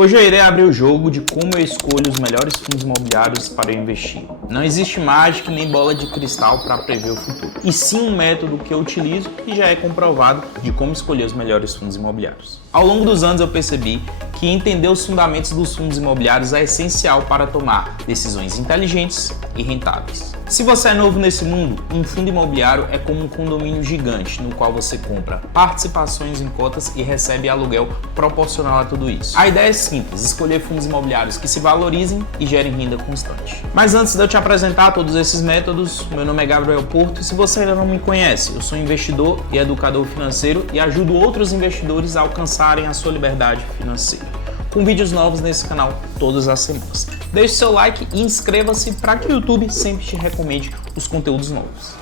Hoje eu irei abrir o jogo de como eu escolho os melhores fundos imobiliários para eu investir. Não existe mágica nem bola de cristal para prever o futuro, e sim um método que eu utilizo e já é comprovado de como escolher os melhores fundos imobiliários. Ao longo dos anos eu percebi que entender os fundamentos dos fundos imobiliários é essencial para tomar decisões inteligentes e rentáveis. Se você é novo nesse mundo, um fundo imobiliário é como um condomínio gigante no qual você compra participações em cotas e recebe aluguel proporcional a tudo isso. A ideia é simples, escolher fundos imobiliários que se valorizem e gerem renda constante. Mas antes de eu te apresentar todos esses métodos, meu nome é Gabriel Porto. Se você ainda não me conhece, eu sou investidor e educador financeiro e ajudo outros investidores a alcançarem a sua liberdade financeira, com vídeos novos nesse canal todas as semanas. Deixe seu like e inscreva-se para que o YouTube sempre te recomende os conteúdos novos.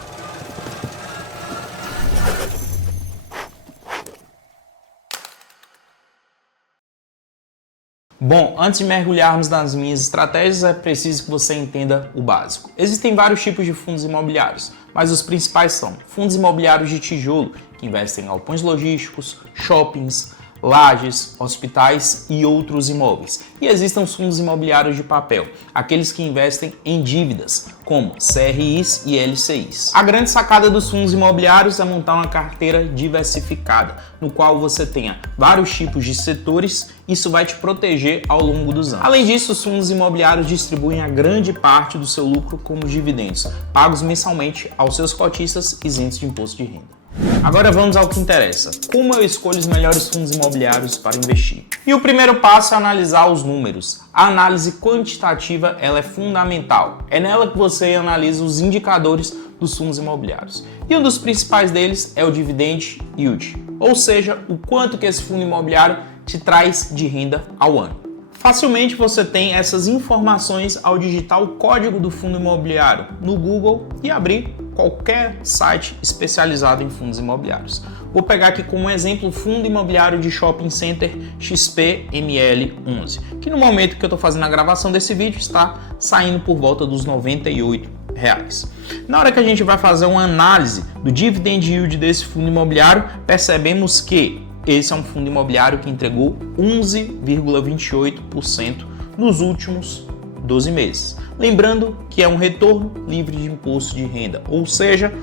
Bom, antes de mergulharmos nas minhas estratégias, é preciso que você entenda o básico. Existem vários tipos de fundos imobiliários, mas os principais são fundos imobiliários de tijolo, que investem em galpões logísticos, shoppings, lajes, hospitais e outros imóveis. E existem os fundos imobiliários de papel, aqueles que investem em dívidas, como CRIs e LCIs. A grande sacada dos fundos imobiliários é montar uma carteira diversificada, no qual você tenha vários tipos de setores. Isso vai te proteger ao longo dos anos. Além disso, os fundos imobiliários distribuem a grande parte do seu lucro como dividendos, pagos mensalmente aos seus cotistas isentos de imposto de renda. Agora vamos ao que interessa. Como eu escolho os melhores fundos imobiliários para investir? E o primeiro passo é analisar os números. A análise quantitativa ela é fundamental. É nela que você analisa os indicadores dos fundos imobiliários. E um dos principais deles é o dividend yield, ou seja, o quanto que esse fundo imobiliário te traz de renda ao ano. Facilmente você tem essas informações ao digitar o código do fundo imobiliário no Google e abrir qualquer site especializado em fundos imobiliários. Vou pegar aqui como exemplo o fundo imobiliário de shopping center XPML11, que no momento que eu estou fazendo a gravação desse vídeo está saindo por volta dos R$98. Na hora que a gente vai fazer uma análise do dividend yield desse fundo imobiliário, percebemos que esse é um fundo imobiliário que entregou 11,28% nos últimos 12 meses. Lembrando que é um retorno livre de imposto de renda, ou seja,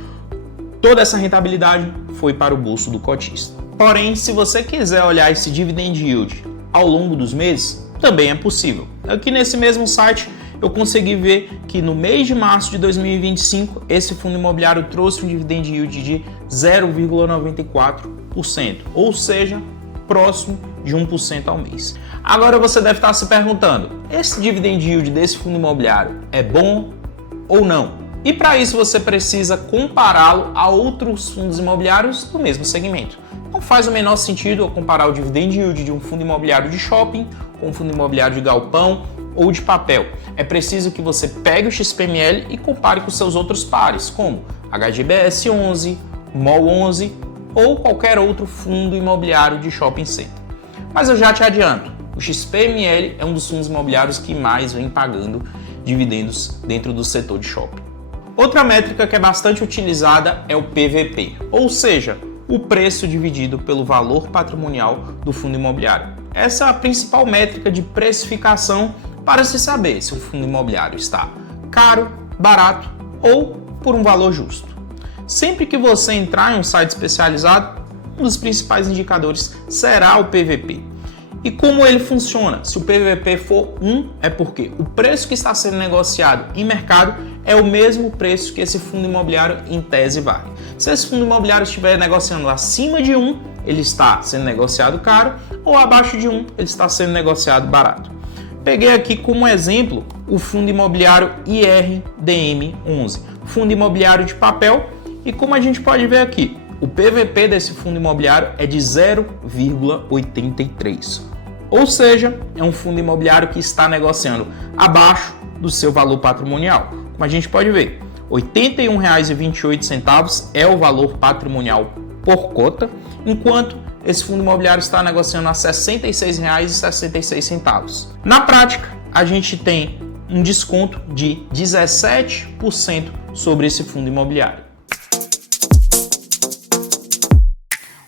toda essa rentabilidade foi para o bolso do cotista. Porém, se você quiser olhar esse dividend yield ao longo dos meses, também é possível. Aqui nesse mesmo site eu consegui ver que no mês de março de 2025, esse fundo imobiliário trouxe um dividend yield de 0,94%, ou seja, próximo de 1% ao mês. Agora você deve estar se perguntando, esse dividend yield desse fundo imobiliário é bom ou não? E para isso você precisa compará-lo a outros fundos imobiliários do mesmo segmento. Não faz o menor sentido eu comparar o dividend yield de um fundo imobiliário de shopping com um fundo imobiliário de galpão ou de papel. É preciso que você pegue o XPML e compare com seus outros pares, como HGBS 11, MOL 11 ou qualquer outro fundo imobiliário de shopping center. Mas eu já te adianto, o XPML é um dos fundos imobiliários que mais vem pagando dividendos dentro do setor de shopping. Outra métrica que é bastante utilizada é o PVP, ou seja, o preço dividido pelo valor patrimonial do fundo imobiliário. Essa é a principal métrica de precificação para se saber se o fundo imobiliário está caro, barato ou por um valor justo. Sempre que você entrar em um site especializado, um dos principais indicadores será o PVP. E como ele funciona? Se o PVP for 1, é porque o preço que está sendo negociado em mercado é o mesmo preço que esse fundo imobiliário em tese vale. Se esse fundo imobiliário estiver negociando acima de 1, ele está sendo negociado caro, ou abaixo de 1, ele está sendo negociado barato. Peguei aqui como exemplo o fundo imobiliário IRDM11, fundo imobiliário de papel, e como a gente pode ver aqui, o PVP desse fundo imobiliário é de 0,83. Ou seja, é um fundo imobiliário que está negociando abaixo do seu valor patrimonial. Como a gente pode ver, R$ 81,28 é o valor patrimonial por cota, enquanto esse fundo imobiliário está negociando a R$ 66,66. Na prática, a gente tem um desconto de 17% sobre esse fundo imobiliário.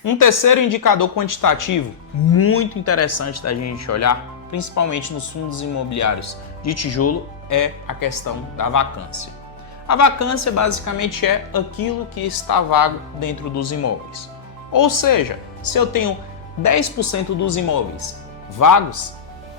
Um terceiro indicador quantitativo muito interessante da gente olhar principalmente nos fundos imobiliários de tijolo, é a questão da vacância. A vacância basicamente é aquilo que está vago dentro dos imóveis. Ou seja, se eu tenho 10% dos imóveis vagos,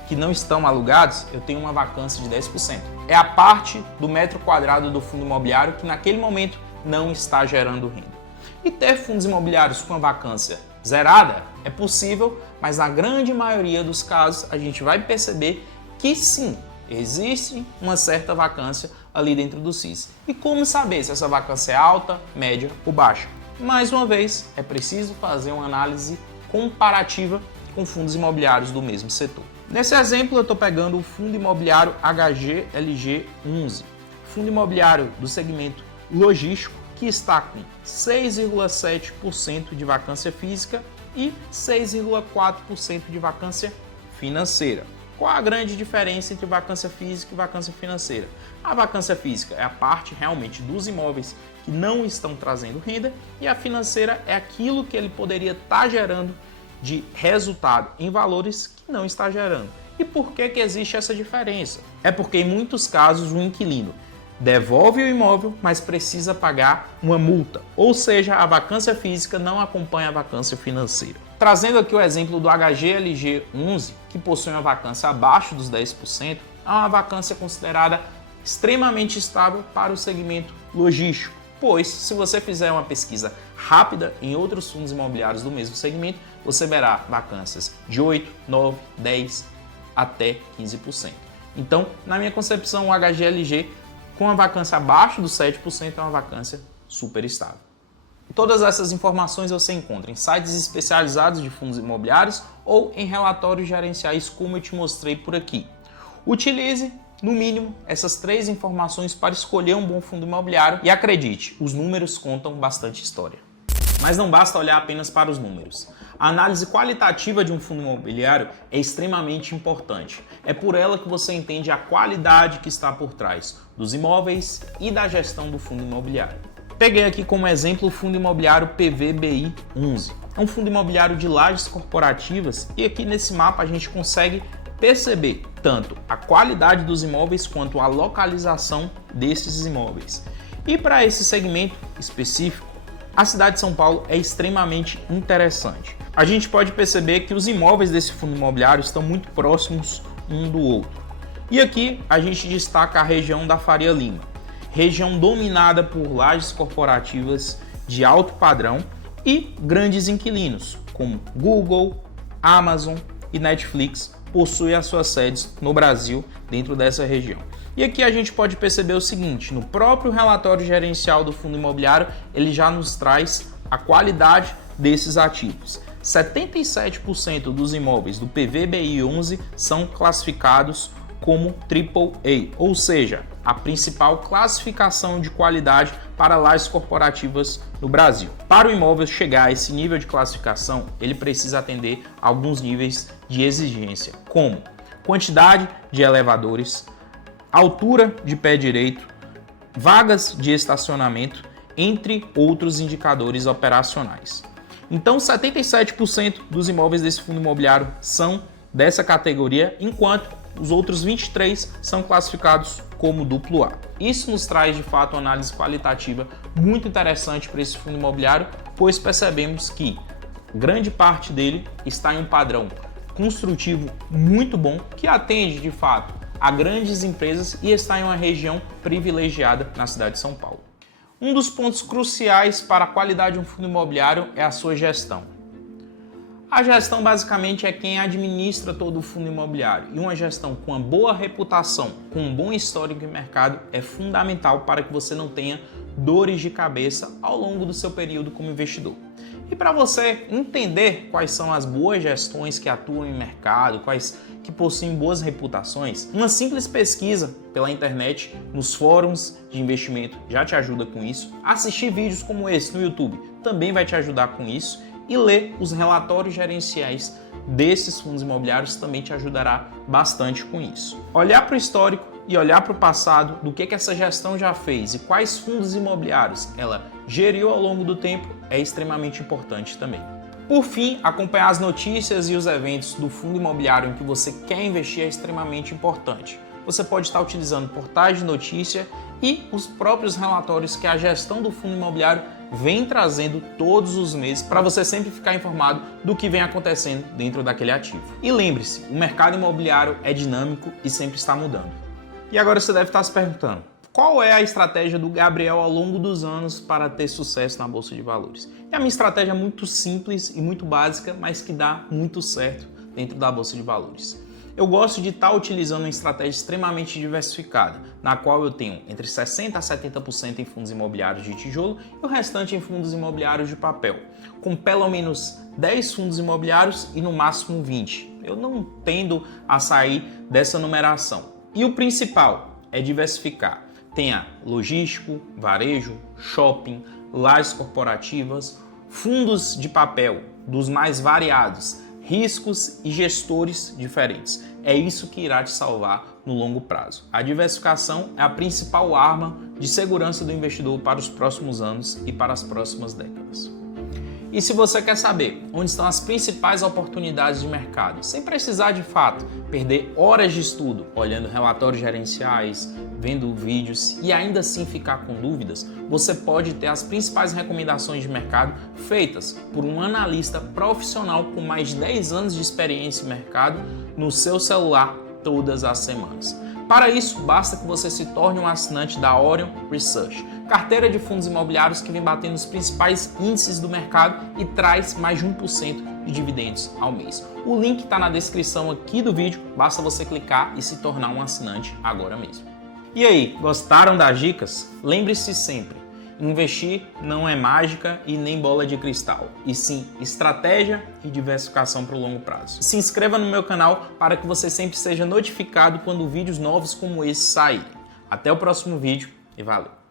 que não estão alugados, eu tenho uma vacância de 10%. É a parte do metro quadrado do fundo imobiliário que naquele momento não está gerando renda. E ter fundos imobiliários com a vacância zerada é possível, mas na grande maioria dos casos a gente vai perceber que sim, existe uma certa vacância ali dentro do CIS. E como saber se essa vacância é alta, média ou baixa? Mais uma vez, é preciso fazer uma análise comparativa com fundos imobiliários do mesmo setor. Nesse exemplo, eu estou pegando o fundo imobiliário HGLG11, fundo imobiliário do segmento logístico, que está com 6,7% de vacância física e 6,4% de vacância financeira. Qual a grande diferença entre vacância física e vacância financeira? A vacância física é a parte realmente dos imóveis que não estão trazendo renda e a financeira é aquilo que ele poderia estar gerando de resultado em valores que não está gerando. E por que existe essa diferença? É porque em muitos casos o inquilino devolve o imóvel, mas precisa pagar uma multa, ou seja, a vacância física não acompanha a vacância financeira. Trazendo aqui o exemplo do HGLG11, que possui uma vacância abaixo dos 10%, é uma vacância considerada extremamente estável para o segmento logístico, pois se você fizer uma pesquisa rápida em outros fundos imobiliários do mesmo segmento, você verá vacâncias de 8, 9, 10 até 15%. Então, na minha concepção, o HGLG com a vacância abaixo dos 7% é uma vacância super estável. Todas essas informações você encontra em sites especializados de fundos imobiliários ou em relatórios gerenciais como eu te mostrei por aqui. Utilize, no mínimo, essas 3 informações para escolher um bom fundo imobiliário e acredite, os números contam bastante história. Mas não basta olhar apenas para os números. A análise qualitativa de um fundo imobiliário é extremamente importante. É por ela que você entende a qualidade que está por trás dos imóveis e da gestão do fundo imobiliário. Peguei aqui como exemplo o fundo imobiliário PVBI11. É um fundo imobiliário de lajes corporativas e aqui nesse mapa a gente consegue perceber tanto a qualidade dos imóveis quanto a localização desses imóveis. E para esse segmento específico, a cidade de São Paulo é extremamente interessante. A gente pode perceber que os imóveis desse fundo imobiliário estão muito próximos um do outro. E aqui a gente destaca a região da Faria Lima, região dominada por lajes corporativas de alto padrão e grandes inquilinos, como Google, Amazon e Netflix, possuem as suas sedes no Brasil dentro dessa região. E aqui a gente pode perceber o seguinte, no próprio relatório gerencial do fundo imobiliário, ele já nos traz a qualidade desses ativos. 77% dos imóveis do PVBI11 são classificados como AAA, ou seja, a principal classificação de qualidade para lajes corporativas no Brasil. Para o imóvel chegar a esse nível de classificação, ele precisa atender a alguns níveis de exigência, como quantidade de elevadores, altura de pé direito, vagas de estacionamento, entre outros indicadores operacionais. Então, 77% dos imóveis desse fundo imobiliário são dessa categoria, enquanto os outros 23% são classificados como AAA. Isso nos traz, de fato, uma análise qualitativa muito interessante para esse fundo imobiliário, pois percebemos que grande parte dele está em um padrão construtivo muito bom, que atende, de fato, a grandes empresas e está em uma região privilegiada na cidade de São Paulo. Um dos pontos cruciais para a qualidade de um fundo imobiliário é a sua gestão. A gestão basicamente é quem administra todo o fundo imobiliário e uma gestão com uma boa reputação, com um bom histórico em mercado é fundamental para que você não tenha dores de cabeça ao longo do seu período como investidor. E para você entender quais são as boas gestões que atuam em mercado, quais que possuem boas reputações, uma simples pesquisa pela internet, nos fóruns de investimento já te ajuda com isso. Assistir vídeos como esse no YouTube também vai te ajudar com isso. E ler os relatórios gerenciais desses fundos imobiliários também te ajudará bastante com isso. Olhar para o histórico e olhar para o passado do que essa gestão já fez e quais fundos imobiliários ela geriu ao longo do tempo é extremamente importante também. Por fim, acompanhar as notícias e os eventos do fundo imobiliário em que você quer investir é extremamente importante. Você pode estar utilizando portais de notícia e os próprios relatórios que a gestão do fundo imobiliário vem trazendo todos os meses para você sempre ficar informado do que vem acontecendo dentro daquele ativo. E lembre-se, o mercado imobiliário é dinâmico e sempre está mudando. E agora você deve estar se perguntando, qual é a estratégia do Gabriel ao longo dos anos para ter sucesso na Bolsa de Valores? E a minha estratégia é muito simples e muito básica, mas que dá muito certo dentro da Bolsa de Valores. Eu gosto de estar utilizando uma estratégia extremamente diversificada, na qual eu tenho entre 60% a 70% em fundos imobiliários de tijolo e o restante em fundos imobiliários de papel, com pelo menos 10 fundos imobiliários e no máximo 20. Eu não tendo a sair dessa numeração. E o principal é diversificar. Tenha logístico, varejo, shopping, lajes corporativas, fundos de papel dos mais variados, riscos e gestores diferentes. É isso que irá te salvar no longo prazo. A diversificação é a principal arma de segurança do investidor para os próximos anos e para as próximas décadas. E se você quer saber onde estão as principais oportunidades de mercado, sem precisar de fato perder horas de estudo, olhando relatórios gerenciais, vendo vídeos e ainda assim ficar com dúvidas, você pode ter as principais recomendações de mercado feitas por um analista profissional com mais de 10 anos de experiência em mercado no seu celular todas as semanas. Para isso, basta que você se torne um assinante da Orion Research, carteira de fundos imobiliários que vem batendo os principais índices do mercado e traz mais de 1% de dividendos ao mês. O link está na descrição aqui do vídeo, basta você clicar e se tornar um assinante agora mesmo. E aí, gostaram das dicas? Lembre-se sempre, investir não é mágica e nem bola de cristal, e sim estratégia e diversificação para o longo prazo. Se inscreva no meu canal para que você sempre seja notificado quando vídeos novos como esse saírem. Até o próximo vídeo e valeu!